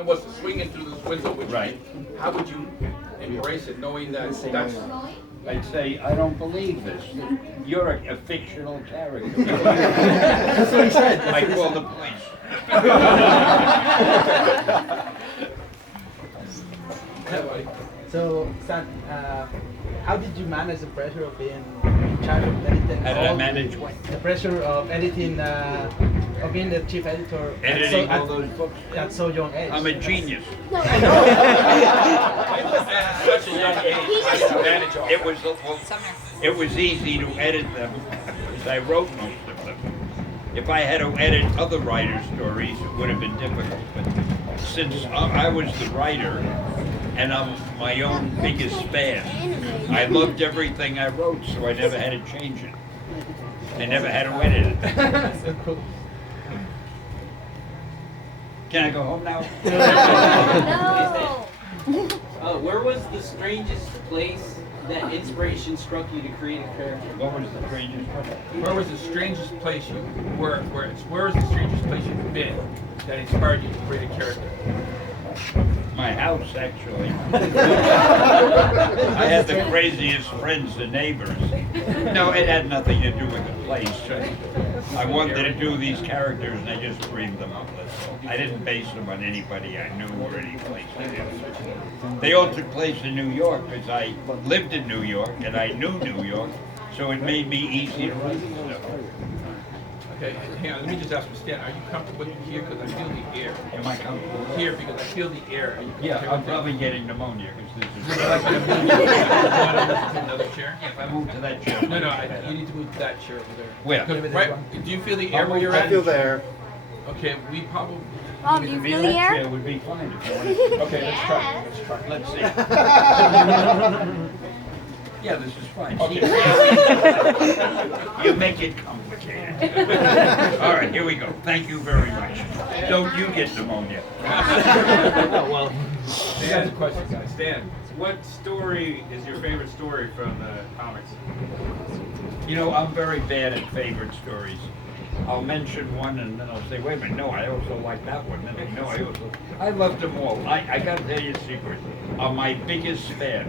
Was swinging through this window, which Right. how would you embrace it, knowing that that's I'd say, I don't believe this. You're a fictional character. That's what he said. I call the police. So, Stan, how did you manage the pressure of being in charge of editing? How did I manage what? The pressure of editing, of being the chief editor Editing all those books? at so young age. I'm a genius. I know. at such a young age. I can manage all It was, well, it was easy to edit them because I wrote most of them. If I had to edit other writers' stories, it would have been difficult. But since I was the writer and I'm my own biggest fan, I loved everything I wrote, so I never had to change it. I never had to edit it. So cool. Can I go home now? No. Where was the strangest place that inspiration struck you to create a character? What was the strangest one? Where was the strangest place you were? Where is the strangest place you've been that inspired you to create a character? My house, actually. I had the craziest friends and neighbors. No, it had nothing to do with the place. I wanted to do these characters and I just dreamed them up. That's all. I didn't base them on anybody I knew or any place I knew. They all took place in New York because I lived in New York and I knew New York, so it made me easy to write stuff. Okay, hang on. Let me just ask you, Stan. Are you comfortable here? Because I feel the air. Am I comfortable? Here because I feel the air. Are you Yeah, comfortable? I'm probably getting pneumonia because this Would is. you like me to move you? Want to move to another chair? If I move to that chair. No, you need to move to that chair over there. Where? 'Cause right, do you feel the air where you're I at? feel the air. Okay, we probably. Mom, do you feel the That air? chair would be fine if you wanted. Okay, let's try. Let's try. Let's see. Yeah, this is fine. Okay. You make it complicated. All right, here we go. Thank you very much. Don't you get pneumonia. Well, Stan has a question, guys. Stan. What story is your favorite story from the comics? You know, I'm very bad at favorite stories. I'll mention one and then I'll say, wait a minute, no, I also like that one. And then, no, I loved them all. I got to tell you a secret. I'm my biggest fan.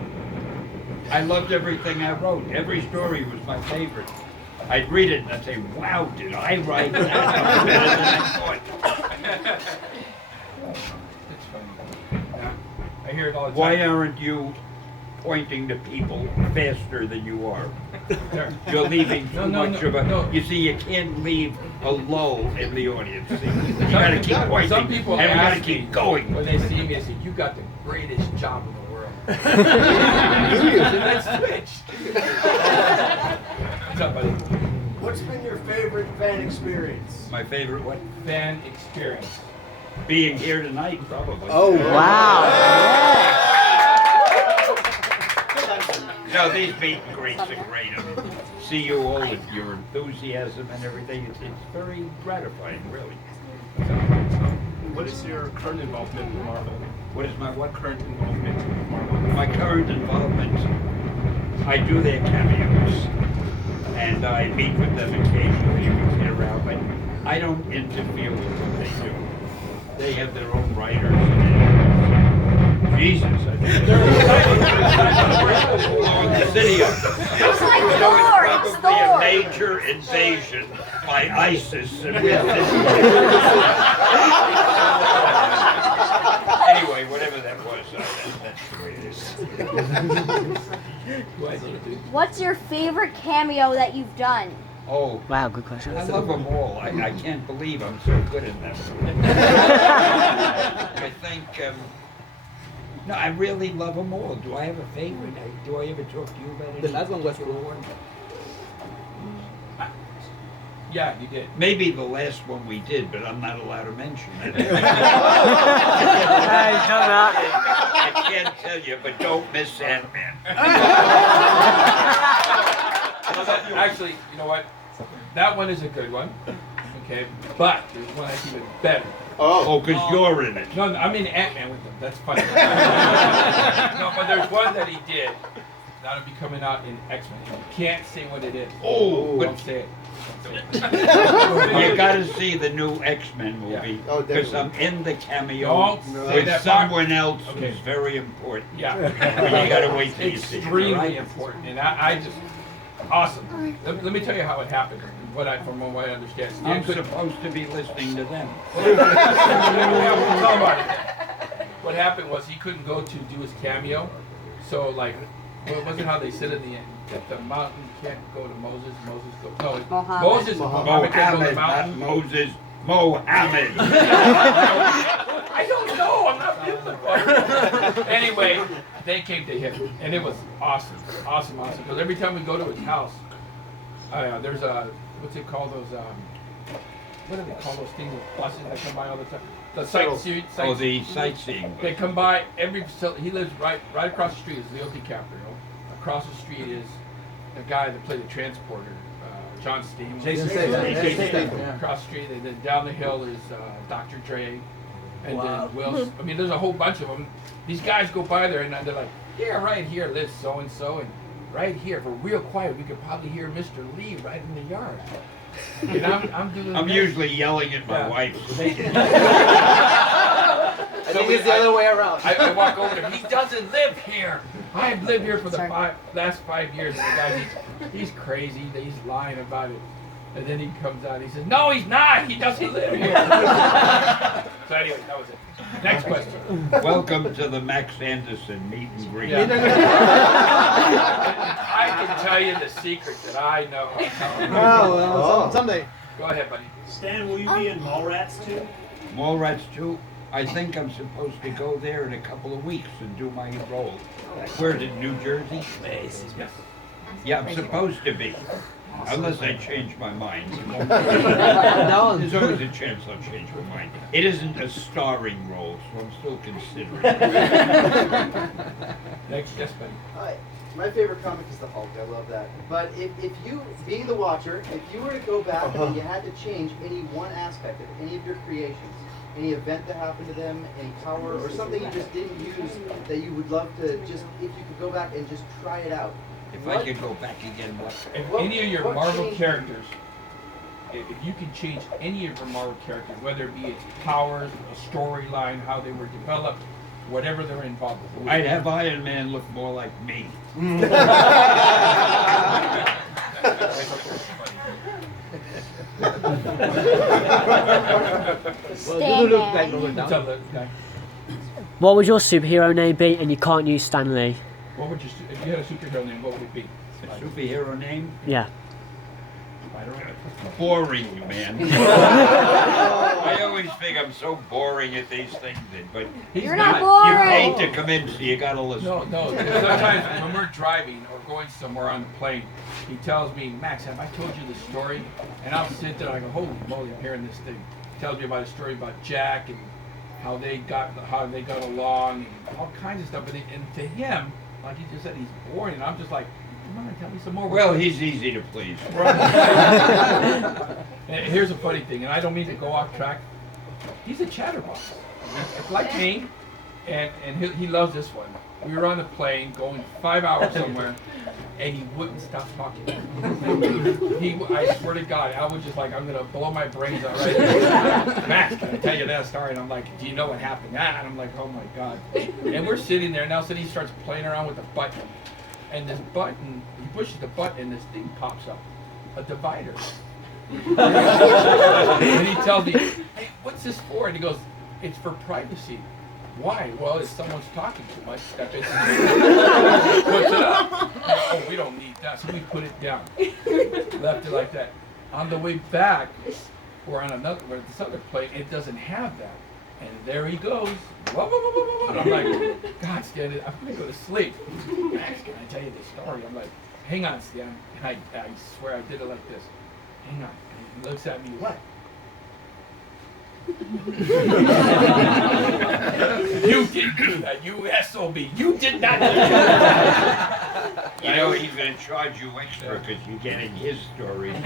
I loved everything I wrote. Every story was my favorite. I'd read it and I'd say, wow, did I write that? That was better than I thought. It's funny. Yeah, I hear it all the time. Why aren't you pointing to people faster than you are? You're leaving too much of a. no. You see, you can't leave a lull in the audience. See? You gotta keep pointing. Some people and we gotta ask me keep going. when they see me, they say, "You got the greatest job in the world." Do you? Let's switch. What's up, buddy? What's been your favorite fan experience? My favorite what? Fan experience. Being here tonight, probably. Oh, wow. No, these meet and greets are great. I mean, see you all with your enthusiasm and everything. It's very gratifying, really. What is your current involvement in Marvel? What is my what? Current involvement in Marvel? My current involvement, I do their cameos, and I meet with them occasionally when they're around, but I don't interfere with what they do. They have their own writers. Jesus, I think blowing the city up. It's like So Thor, it's it's probably a Thor. major invasion by ISIS. And anyway, whatever that was, that's the way it is. What's your favorite cameo that you've done? Oh, Wow, good question. I love them all. I can't believe I'm so good at them. I think, no, I really love them all. Do I have a favorite? Do I ever talk to you about it? The last one was cool. Yeah, you did. Maybe the last one we did, but I'm not allowed to mention it. I can't tell you, but don't miss Sandman. Actually, you know what? That one is a good one. Okay, but there's one that's even better. Oh, because you're in it. No, I'm in Ant-Man with them. That's funny. No, but there's one that he did that'll be coming out in X-Men. You can't say what it is. Oh, Don't but say it. You gotta see the new X-Men movie, Oh, because I'm definitely. in the cameo Don't say with that part. someone else Okay. who's very important. Yeah. But you gotta wait till you see it, Extremely right? important, and I just, awesome. Let me tell you how it happened, from what I understand. Stan I'm couldn't- supposed to be listening to them. Yeah, we'll tell about it. What happened was he couldn't go to do his cameo, so like, well, it wasn't how they said it in the end. That the mountain can't go to Moses, Moses go. No, it's Mohammed. Moses, Muhammad can't go to the Mohammed, not mountain. Moses. Mohammed. I don't know. I'm not biblical. Anyway, they came to him, and it was awesome, awesome. Because every time we go to his house, there's a what's it called? Those what do they call those things with buses that come by all the time? The sightseeing. Oh, the sightseeing. They come by every facility. He lives right across the street is the Leo DiCaprio. Across the street is the guy that played the transporter, John Stamos. Jason Statham. Statham. Jason Statham, Statham. yeah. Across the street, and then down the hill is Dr. Dre, and Wow. then Will. I mean, there's a whole bunch of them. These guys go by there, and they're like, "Yeah, right here lives so and so, and right here, if we're real quiet, we could probably hear Mr. Lee right in the yard." And I'm doing. I'm this. usually yelling at my Yeah. wife. I think it's the other way around. I walk over there. He doesn't live here. I've lived here for the Sorry. last 5 years. And the guy, he's crazy. He's lying about it. And then he comes out. He says, "No, he's not. He doesn't live here." So anyway, that was it. Next question. Welcome to the Max Anderson meet and greet. Yeah. I can tell you the secret that I know. Oh, well, someday. Go ahead, buddy. Stan, will you be in Mallrats too? Mallrats too. I think I'm supposed to go there in a couple of weeks and do my role. Where's it, New Jersey? Yes. Yeah, I'm supposed to be. Unless I change my mind. No. There's always a chance I'll change my mind. It isn't a starring role, so I'm still considering it. Next, yes, buddy. Hi. My favorite comic is the Hulk. I love that. But if you, being the watcher, if you were to go back and you had to change any one aspect of any of your creations, any event that happened to them, any power, or something you just didn't use that you would love to just, if you could go back and just try it out. If I could go back again, what? If What- any of your what Marvel changed? characters, if you could change any of your Marvel characters, whether it be its powers, a storyline, how they were developed, whatever they're involved with. I'd have Iron Man look more like me. Well, you do look like Robert What's Downey. up, guy? What would your superhero name be? And you can't use Stan Lee. What would you, if you had a superhero name, what would it be? A superhero name? Yeah. Spider-Man? Boring, man. I always think I'm so boring at these things, but He's You're not you boring. paid to come in, so you gotta listen. No. Sometimes when we're driving or going somewhere on the plane, he tells me, "Max, have I told you the story?" And I'll sit there and I go, "Holy moly, I'm hearing this thing." He tells me about a story about Jack and how they got along and all kinds of stuff. And to him, like he just said, he's boring, and I'm just like, "Come on, tell me some more." Well, he's easy to please. And here's a funny thing, and I don't mean to go off track. He's a chatterbox. It's like me, and he loves this one. We were on the plane going 5 hours somewhere, and he wouldn't stop talking. I swear to God, I was just like, I'm gonna blow my brains out right now. Max, can I tell you that story? And I'm like, do you know what happened? And I'm like, oh my God. And we're sitting there, and all of a sudden he starts playing around with the button. And this button, he pushes the button, and this thing pops up, a divider. And he tells me, "Hey, what's this for?" And he goes, "It's for privacy." Why? Well, if someone's talking too much, that basically puts it up. Oh, we don't need that, so we put it down. Left it like that. On the way back, we're on this other plane, it doesn't have that. And there he goes. Whoa, whoa, whoa, whoa, whoa. And I'm like, God, Stan, I'm going to go to sleep. Max, can I tell you this story? I'm like, hang on, Stan. And I swear I did it like this. Hang on. And he looks at me, what? You didn't do that, you SOB. You did not do that. You know, he's gonna charge you extra because you're getting his story. It's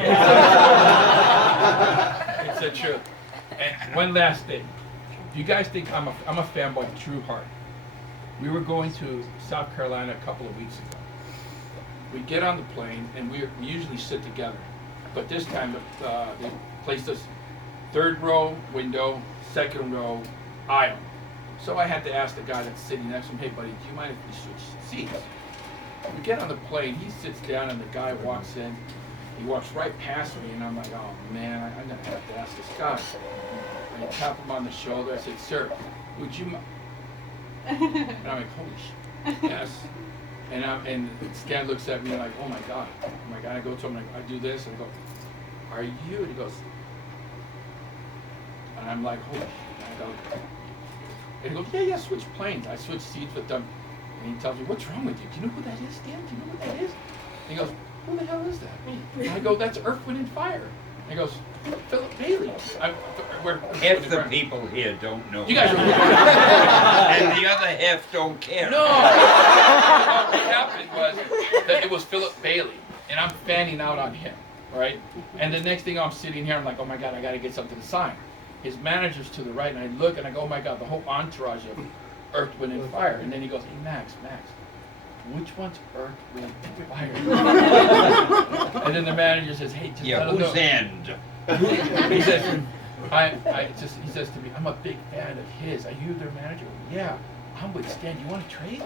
the truth. And one last thing. Do you guys think I'm a fanboy, true heart? We were going to South Carolina a couple of weeks ago. We get on the plane, and we usually sit together. But this time, they placed us third row window, second row aisle. So I had to ask the guy that's sitting next to me, hey buddy, do you mind if we switch seats? We get on the plane, he sits down and the guy walks in. He walks right past me and I'm like, oh man, I'm gonna have to ask this guy. I tap him on the shoulder, I said, sir, would you mind? And I'm like, holy shit, yes. And Stan looks at me like, oh my God. I go to him, I do this, and I go, are you? And he goes, and I'm like, holy shit. And I go, and he goes, yeah, switch planes. I switch seats with them. And he tells me, what's wrong with you? Do you know who that is, Stan? Do you know who that is? And he goes, who the hell is that? And I go, that's Earth, Wind, and Fire. And he goes, Philip Bailey. Half the people here don't know. You guys are and the other half don't care. No. What happened was that it was Philip Bailey, and I'm fanning out on him, right? And the next thing I'm sitting here, I'm like, oh my God, I got to get something to sign. His manager's to the right, and I look and I go, oh my God, the whole entourage of Earth, Wind, and Fire. And then he goes, hey Max, which one's Earth, Wind, and Fire? And then the manager says, hey, just let him know. Whose end? He says, he says to me, I'm a big fan of his. Are you their manager? Yeah, I'm with Stan. You want to trade?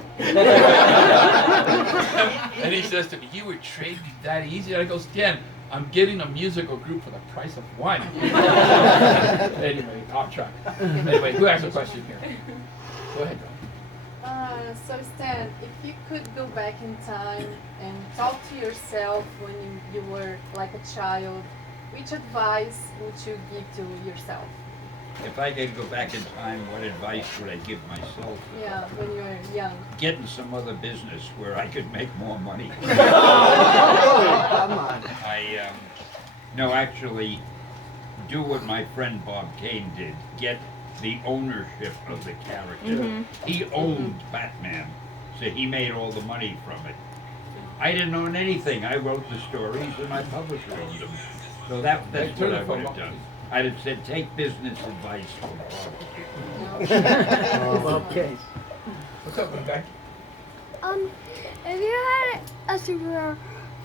And he says to me, you would trade me that easy? And I go, Stan, I'm getting a musical group for the price of one. Anyway, off track. Anyway, who has a question here? Go ahead, John. So Stan, if you could go back in time and talk to yourself when you were like a child, which advice would you give to yourself? If I could go back in time, what advice would I give myself? Yeah, when you were young. Get in some other business where I could make more money. Come on. No, actually, do what my friend Bob Kane did. Get the ownership of the character. He owned Batman, so he made all the money from it. I didn't own anything. I wrote the stories and my publisher owned them. So that's what I would have done. I'd have said, take business advice from Bob. Okay. What's up, Becky? If you had a superhero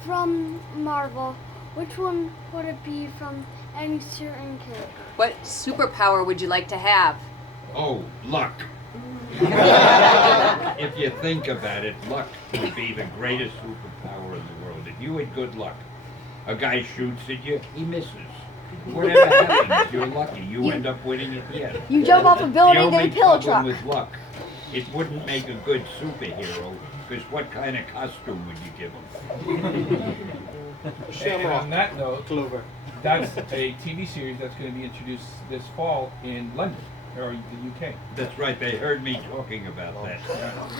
from Marvel, which one would it be from any certain character? What superpower would you like to have? Oh, luck. If you think about it, luck would be the greatest superpower in the world. If you had good luck, a guy shoots at you, he misses. Whatever happens, you're lucky. You end up winning at the end. You jump off a building The in a pillow only truck. problem with luck, it wouldn't make a good superhero, because what kind of costume would you give him? And on that note, Clover. that's a TV series that's going to be introduced this fall in London, or the UK. That's right, they heard me talking about that.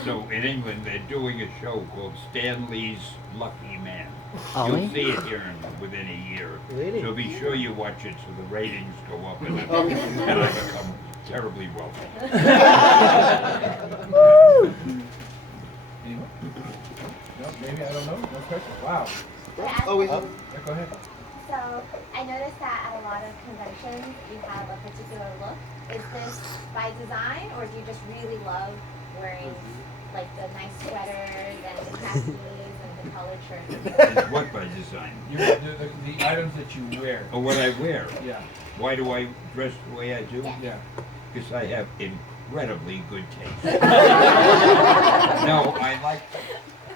So in England, they're doing a show called Stan Lee's Lucky Man. Are You'll we? see it here within a year. Really? So be sure you watch it so the ratings go up and I become terribly wealthy. Anyone? No, maybe, I don't know. No question. Wow. Oh, wait. Yeah, go ahead. So I noticed that at a lot of conventions you have a particular look. Is this by design, or do you just really love wearing like the nice sweaters and the khakis and the collared shirts? What by design? The items that you wear. Or what I wear. Yeah. Why do I dress the way I do? Yeah. Because I have incredibly good taste. No, I like...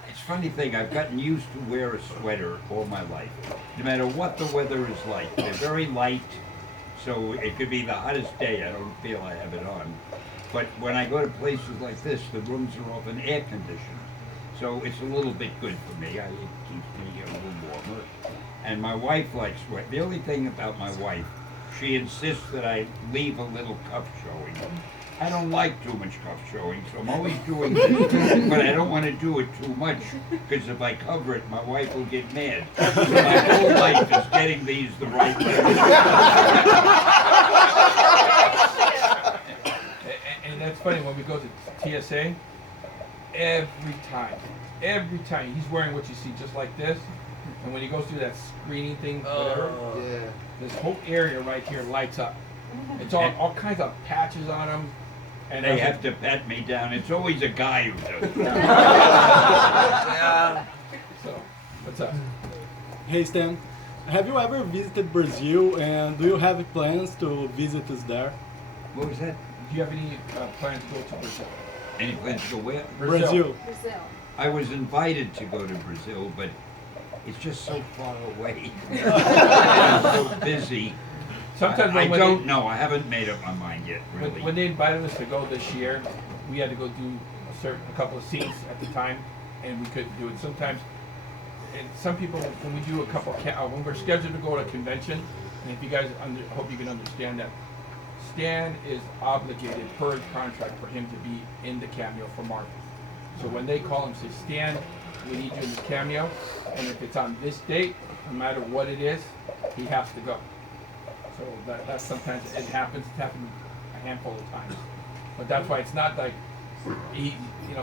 It's a funny thing, I've gotten used to wear a sweater all my life. No matter what the weather is like. They're very light, so it could be the hottest day, I don't feel I have it on. But when I go to places like this, the rooms are often air conditioned. So it's a little bit good for me. It keeps me a little warmer. And my wife likes sweat. The only thing about my wife, she insists that I leave a little cuff showing. I don't like too much cuff showing, so I'm always doing this, but I don't want to do it too much, because if I cover it, my wife will get mad. So my whole life is getting these the right way. And that's funny, when we go to TSA, every time, he's wearing what you see just like this, and when he goes through that screening thing, whatever, this whole area right here lights up. It's all kinds of patches on him. And they have to pat me down. It's always a guy who does it. Yeah. So, what's up? Hey Stan, have you ever visited Brazil, and do you have plans to visit us there? What was that? Do you have any plans to go to Brazil? Any plans to go where? Brazil. Brazil. I was invited to go to Brazil, but it's just so far away. I'm so busy. Sometimes I when don't know. I haven't made up my mind yet, really. When they invited us to go this year, we had to go do a couple of scenes at the time, and we couldn't do it. Sometimes, and some people, when we do a couple, when we're scheduled to go to a convention, and if you guys hope you can understand that, Stan is obligated per contract for him to be in the cameo for Marvel. So when they call him, say, Stan, we need you in the cameo, and if it's on this date, no matter what it is, he has to go. So that's sometimes it happens. It's happened a handful of times, but that's why it's not like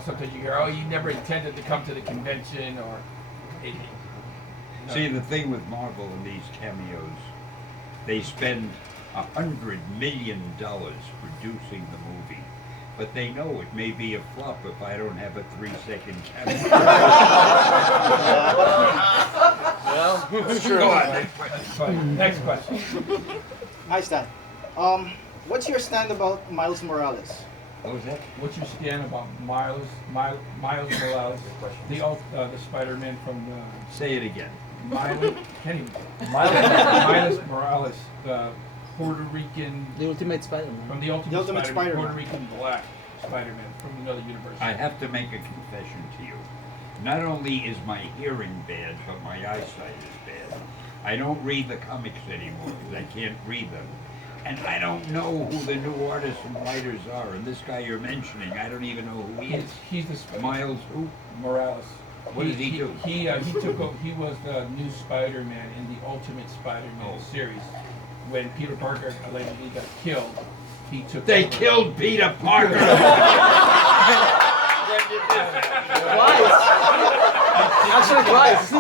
sometimes you hear, oh, you never intended to come to the convention, or. See, the thing with Marvel and these cameos, they spend $100 million producing the movie, but they know it may be a flop if I don't have a 3-second cameo. Well, that's true. Go on, next question. Hi, Stan. What's your stand about Miles Morales? What was that? What's your stand about Miles Morales, the Spider-Man from? Say it again. Miles Morales, the Puerto Rican. The Ultimate Spider-Man. From the Ultimate Spider-Man. Puerto Rican black Spider-Man from another universe. I have to make a confession to you. Not only is my hearing bad, but my eyesight is bad. I don't read the comics anymore because I can't read them. And I don't know who the new artists and writers are. And this guy you're mentioning, I don't even know who he is. He's the Miles who? Morales. What did he do? He took over. He was the new Spider-Man in the Ultimate Spider-Man series. When Peter Parker allegedly got killed, he took. They over. killed Peter Parker. Twice. Actually, twice.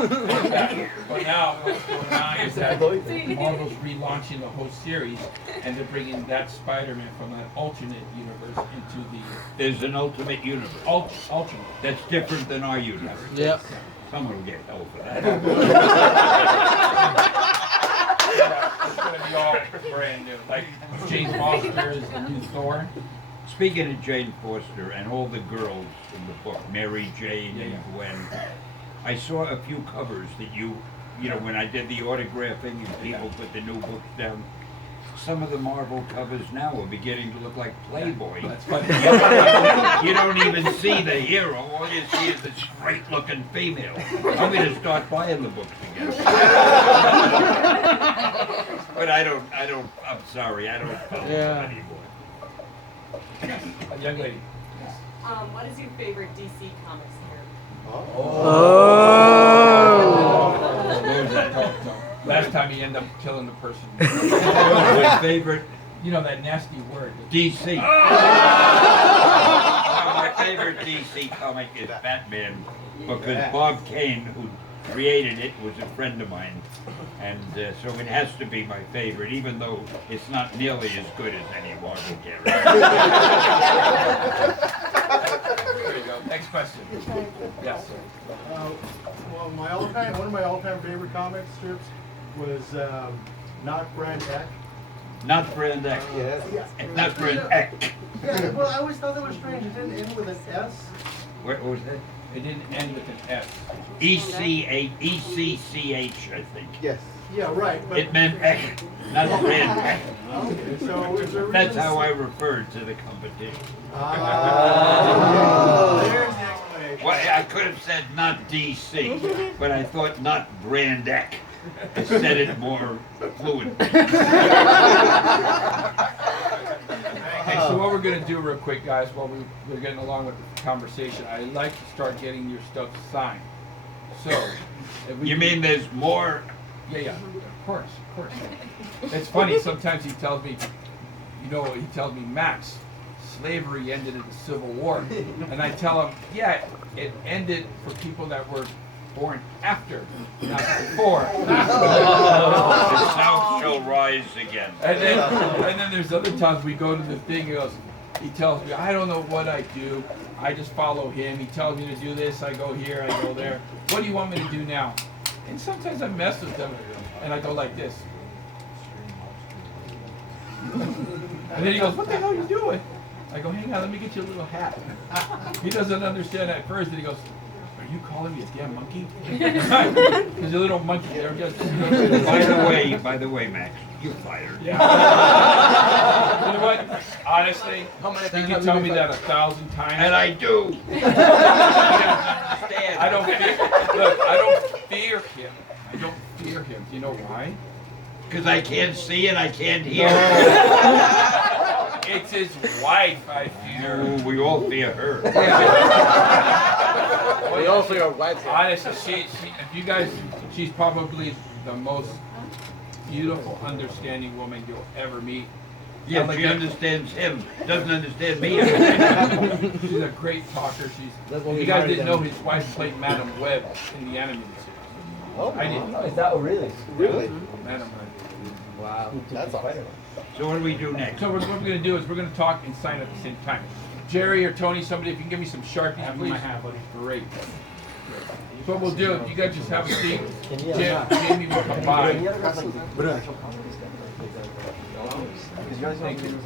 But now what's going on is that Marvel's relaunching the whole series, and they're bringing that Spider-Man from that alternate universe into the. There's an ultimate universe. Ultimate. That's different than our universe. Yeah. Someone will get hell for that. It's going to be all brand new. Like Jane Foster's new Thor. Speaking of Jane Foster and all the girls in the book, Mary Jane and Gwen, I saw a few covers that you know, when I did the autographing and people put the new books down. Some of the Marvel covers now are beginning to look like Playboy. That's funny. You don't even see the hero. All you see is the straight-looking female. I'm going to start buying the books again. But I'm sorry, I don't follow them anymore. A young lady. What is your favorite DC Comics character? Last time he ended up killing the person. My favorite. You know that nasty word. DC. My favorite DC comic is Batman because Bob Kane, who created it, was a friend of mine. And so it has to be my favorite, even though it's not nearly as good as any Marvel character. There you go. Next question. Yes, sir. Well, one of my all-time favorite comic strips was Not Brand X. Not Brand X. Yes. Not Brand X. Yeah, well, I always thought that was strange. It didn't end with an S. What was that? It didn't end with an S. ECCH, I think. Yes. Yeah, right. But It meant X, not Brand X. Okay, so is there a That's reason- how I referred to the competition. There's the explanation. Well, I could have said not DC, but I thought not Brand X. I said it more fluently. Hey, so what we're going to do real quick, guys, while we're getting along with the conversation, I'd like to start getting your stuff signed. So, if we You can- mean there's more? Yeah, of course. It's funny, sometimes he tells me, Max, slavery ended in the Civil War. And I tell him, yeah, it ended for people that were born after, not before. The South shall rise again. And then there's other times we go to the thing, he tells me, I don't know what I do. I just follow him. He tells me to do this. I go here, I go there. What do you want me to do now? And sometimes I mess with them. And I go like this. And then he goes, what the hell are you doing? I go, hang on, let me get you a little hat. He doesn't understand at first, and he goes, are you calling me a damn monkey? Because a little monkey there just... By the way, Max, you're fired. Yeah. You know what? Honestly, you can tell me that 1,000 times. And I do. I don't fear, look, I don't fear him. I don't fear him. Do you know why? Because I can't see and I can't hear. It's his wife I fear. Oh, we all fear her. We all fear our wives. Honestly, if you guys, she's probably the most beautiful, understanding woman you'll ever meet. Yeah, Like she that. understands him, doesn't understand me. She's a great talker. If you guys didn't know, his wife played Madam Web in the animated series. Oh, I didn't. is that really? Really? Madam Web. Wow, that's awesome. So what do we do next? So what we're going to do is we're going to talk and sign at the same time. Jerry or Tony, somebody, if you can give me some Sharpies, please. Great. So what we'll do, you guys just have a seat. Jamie will come by. Bruno. Thank you.